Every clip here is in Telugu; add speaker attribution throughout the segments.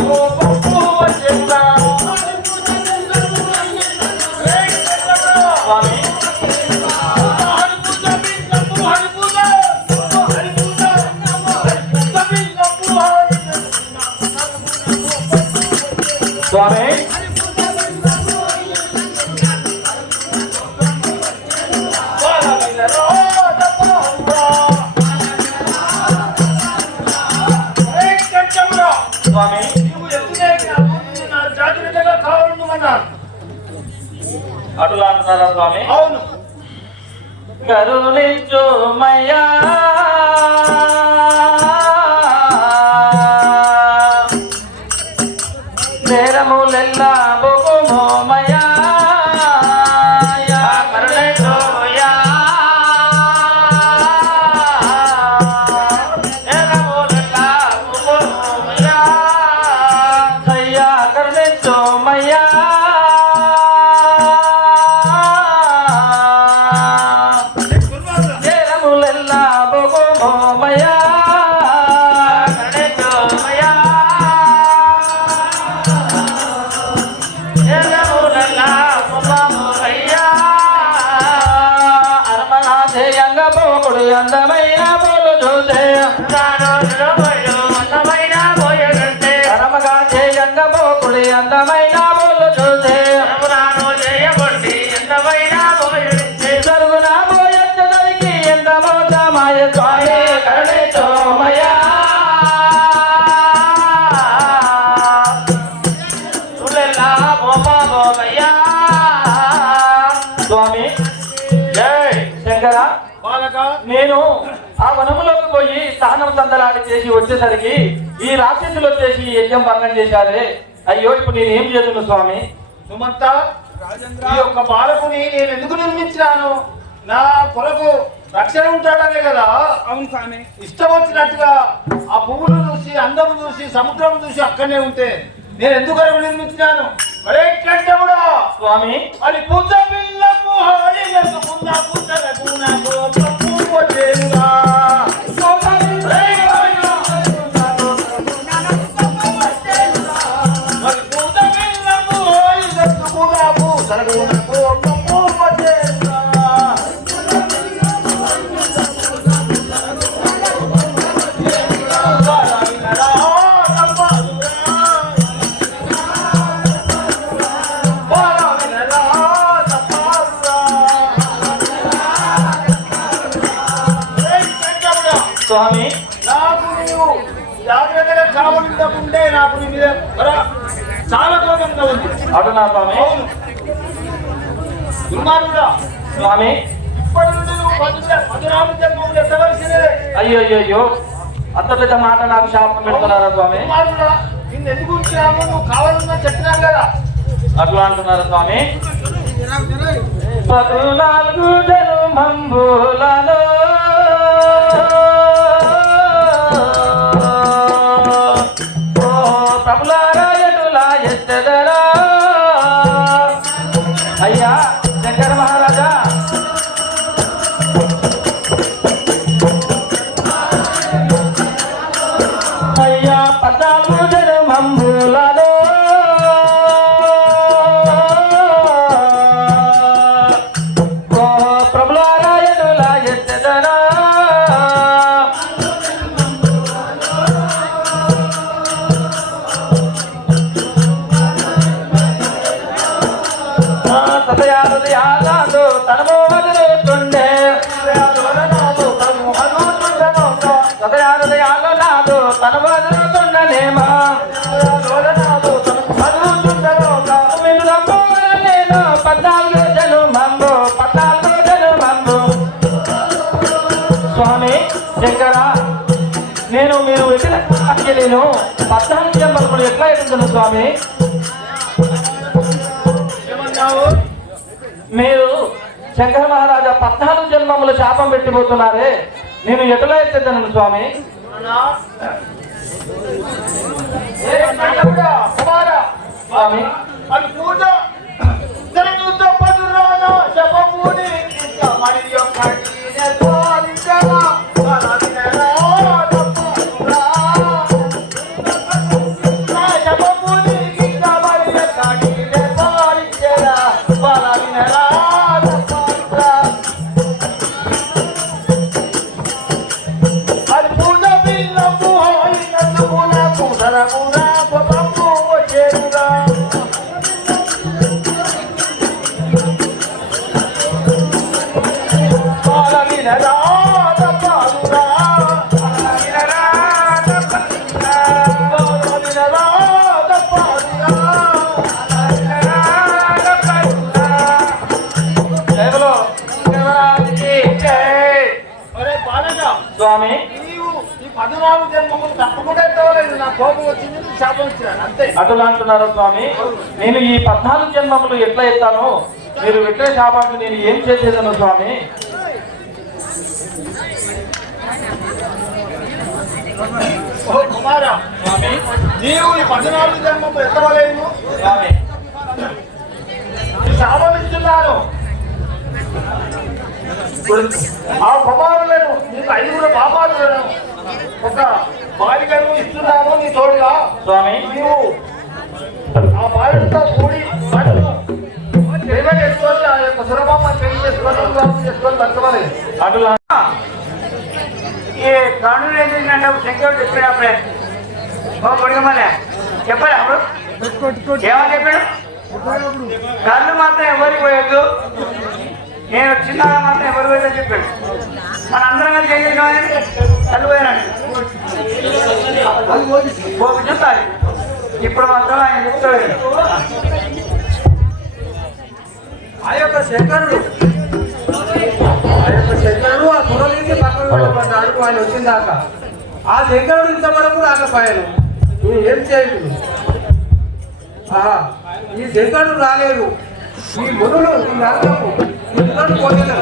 Speaker 1: هو అటులా అంటున్నారా స్వామి?
Speaker 2: అవును.
Speaker 1: కరుణించు మయ్యా స్థానం సందలాడి చేసి వచ్చేసరికి ఈ రాక్షసులు వచ్చేసి యజ్ఞం భంగం చేశారే. అయ్యో ఇప్పుడు నేను ఏం చేతును స్వామి?
Speaker 2: సుమంత ఈ యొక్క బాలకుని నేను ఎందుకు నిర్మించినాను? నా కొరకు రక్షణ ఉంటాడనే కదా?
Speaker 3: అవును స్వామి.
Speaker 2: ఇష్టం వచ్చినట్టుగా ఆ పువ్వులు చూసి అందం చూసి సముద్రం చూసి అక్కడనే ఉంటే నేను ఎందుకు అరకు నిర్మించినాను?
Speaker 1: స్వామి.
Speaker 2: అది పూజ పిల్లము హాడి వెతుకున్న పూజలకు నాకు
Speaker 1: అటునా స్వామి
Speaker 2: దుర్మార్గుడా.
Speaker 1: స్వామి. అయ్యో అయ్యో అయ్యో అంత పెద్ద మాట నాకు శాపం పెడుతున్నారా స్వామి?
Speaker 2: దుర్మార్గుడా నిన్ను ఎందుకు ఉంచినాము నువ్వు కావాలన్నా చెప్పినాం కదా.
Speaker 1: అట్లా అంటున్నారా స్వామి? పద్నాలుగు జన్మంబులలో నేను నేను పద్నాలుగు జన్మలు ఎట్లా ఎదుగుతున్నాను స్వామి? మీరు శంకర మహారాజా పద్నాలుగు జన్మములు శాపం పెట్టిపోతున్నారే. నేను ఎటులా ఎత్తేదను స్వామి? స్వామి.
Speaker 2: అది పూజ. జరగు తప్పదురాన శపమూని ఇంకా మరి యొక్క
Speaker 1: స్వామి.
Speaker 2: వచ్చింది అంతే.
Speaker 1: అంటున్నారు స్వామి. నేను ఈ పద్నాలుగు జన్మములు ఎట్లా ఎత్తాను మీరు విక్రయ శాపానికి నేను ఏం చేసేదను స్వామి?
Speaker 2: ఓ కుమార
Speaker 1: స్వామి.
Speaker 2: నీవు ఈ పద్నాలుగు జన్మములు ఎత్తవలేదు
Speaker 1: స్వామి
Speaker 2: ఇస్తున్నాను ఆ కుమారులను నీకు ఐదుగురు పాపాలను ఒక బాలికను ఇస్తున్నాను నీ తోడుగా
Speaker 1: స్వామి
Speaker 2: నీవు ఆ బాలికతో కూడి చేసుకొని ఆ యొక్క సురభమ్మని పెళ్ళి చేసుకొని చేసుకొని బతకమని
Speaker 1: అటులా.
Speaker 3: ఈ కర్ణుడు ఏంటంటే శంకరుడు చెప్పాడు అప్పుడే. ఓ పొడిగమలే చెప్పాలి అప్పుడు? ఏమని చెప్పాడు? కళ్ళు మాత్రం ఎవరికి పోయొద్దు. నేను చిన్నగా మాత్రం ఎవరు పోయిందని చెప్పాడు. మన అందరం కలిసి ఏం చేసామని కళ్ళు పోయినాడు. పోపు ఇప్పుడు మాత్రం ఆయన చెప్తాడు.
Speaker 4: ఆ యొక్క శంకరుడు ఆ ఆ సురలింగి పక్కన పెట్టబడ్డాడు ఆయన వచ్చిన దాకా ఆ శంకరుడు ఇంతవరకు రాకపోయాను నువ్వు ఏం చేయలేదు ఆహా ఈ శంకరుడు రాలేదు ఈ మునులు ఈ నరకము ఇంతలో పోలేదు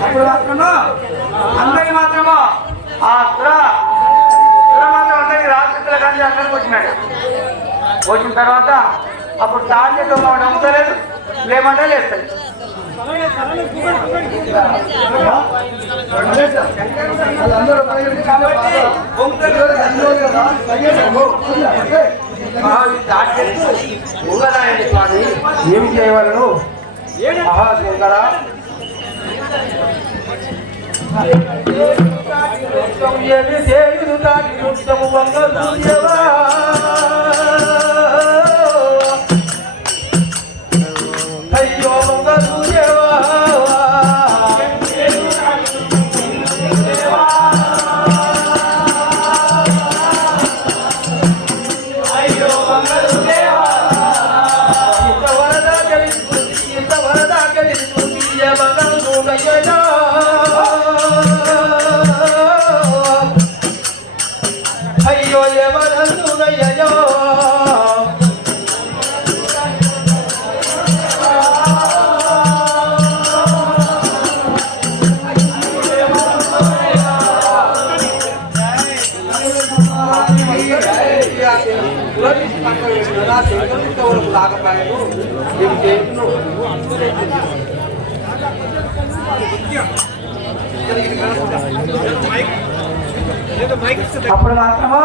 Speaker 3: అప్పుడు మాత్రము అందరికి మాత్రమా ఆ అక్కడ సుర మాత్రం అందరికి రాత్రితుల కానీ అందరికి వచ్చినాడు వచ్చిన తర్వాత అప్పుడు టార్గెట్ ఒకటి అమ్ముతలేదు లేమంటే లేస్తాయి.
Speaker 4: వాళ్ళందరూ స్వామి ఏం చేయవలను మహా శంకర ఏమి చేయుదు దాటి వంగ
Speaker 3: అప్పుడు మాత్రము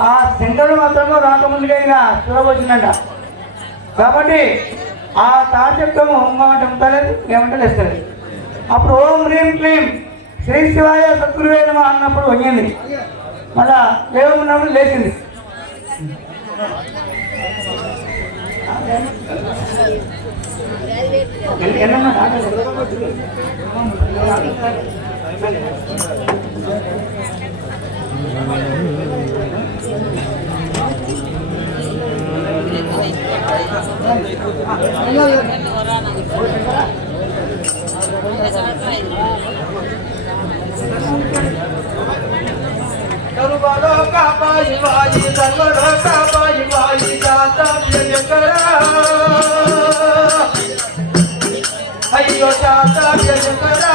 Speaker 3: ఆ సెంటర్ మాత్రము రాకముందుగా సుర వచ్చిందంట కాబట్టి ఆ తాజత్వము ఉంగమంటే ఉంటలేదు ఏమంటే లేస్తలేదు. అప్పుడు ఓం హ్రీం క్లీం శ్రీ శివాయ సద్గురువే నమ అన్నప్పుడు వంగింది. మళ్ళా లేవమున్నప్పుడు లేచింది. ఎన్నన్నా
Speaker 1: बाई दरवडता बाई बाई दादा
Speaker 3: करा। अयो दादा करा।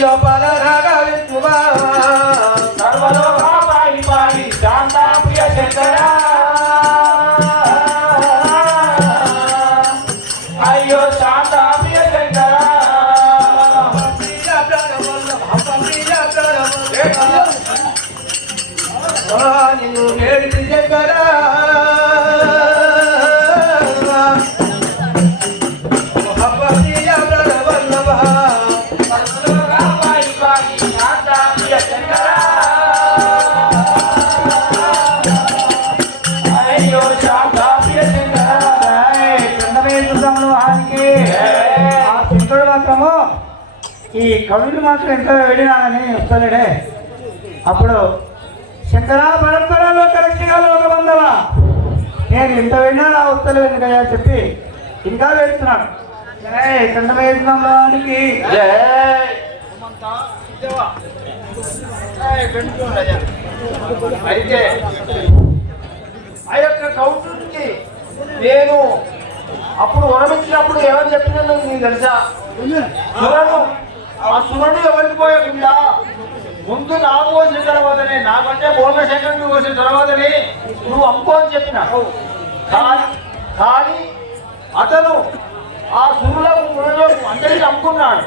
Speaker 3: Yopala ఈ కవులు మాత్రం ఎంత వెళ్ళినానని వస్తలేడే. అప్పుడు శంకర పరంపరలో కరెక్ట్గా లోక బంధవా నేను ఇంత వెళ్ళినా నా వస్తలేదు ఎందుకయ్యా చెప్పి ఇంకా వెళ్తున్నాడు
Speaker 2: అయితే ఆ యొక్క కౌంటర్కి నేను అప్పుడు వరమించినప్పుడు ఏమని చెప్పినాను నీకు తెలుసా? సురను ఆ సురను ఎవరికి పోయకుండా ముందు నా కోసిన తర్వాతనే నాకంటే బోర్ల సెకండ్ కోసిన తర్వాతనే నువ్వు అమ్ముకో అని చెప్పిన. కానీ అతను ఆ మురలకు అందరికీ అమ్ముకున్నాడు.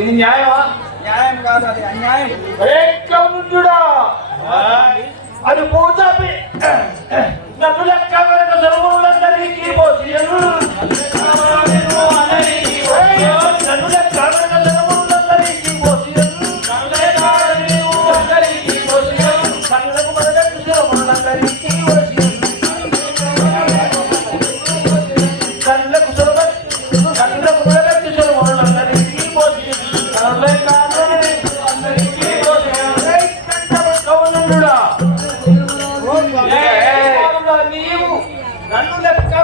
Speaker 2: ఇది న్యాయమా?
Speaker 3: న్యాయం కాదు అది అన్యాయం.
Speaker 2: అది పూజాపి. నన్ను లెక్క పోసి.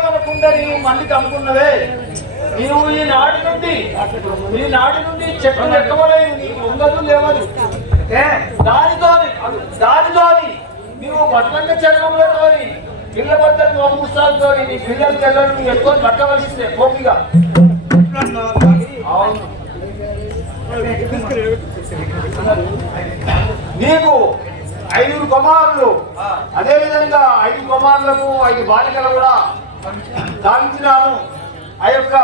Speaker 2: కనుకుండా నీవు మందికి అమ్ముకున్నవే నీవు ఈ నాటి నుండి ఈ నాటి నుండి చెట్టు లెక్కవలేదు నీకు ఉండదు లేవదు. దానితోని దానితోని నీవు బట్టంగ చర్మంలోని పిల్ల బట్టలు వంపుస్తాలతో నీ పిల్లలు పిల్లలు ఎక్కువ పట్టవలసిందే కోపిగా అవును. నీకు ఐదుగురు కుమారులు. అదే విధంగా ఐదు కుమారులకు ఐదు బాలికలు కూడా. దానించినాను ఆ యొక్క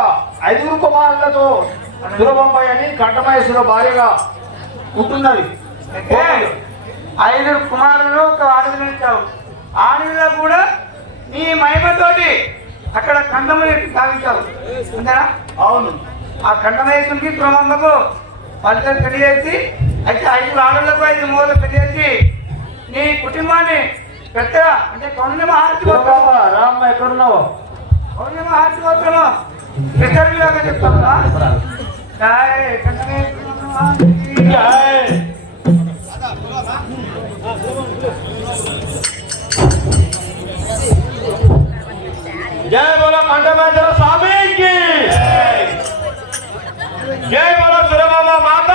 Speaker 2: ఐదుగురు కుమారులతో సులభంపై అని కంఠమహేశ్వర భార్యగా ఉంటున్నది
Speaker 3: ఐదు కుమారులు ఒక ఆడపిల్ల ఇచ్చావు కూడా నీ మహిమతోటి అక్కడ కంఠము సాగించావు అంతేనా?
Speaker 2: అవును.
Speaker 3: ఆ కంఠమేశ్వరికి కుటుంబకు వాళ్ళతో పెళ్ళి చేసి అయితే ఐదు ఆడలకు ఐదు మూడు పెళ్ళి చేసి నీ కుటుంబాన్ని పెద్దగా అంటే కౌండమ్మ
Speaker 2: హారతి రామ్మ ఎక్కడున్నావు?
Speaker 3: కౌండమ్మ హారతి కోసమో జయ బోలో కంఠమేశ్వర
Speaker 2: స్వామికి. జయ బోలో సురబాబా మాత.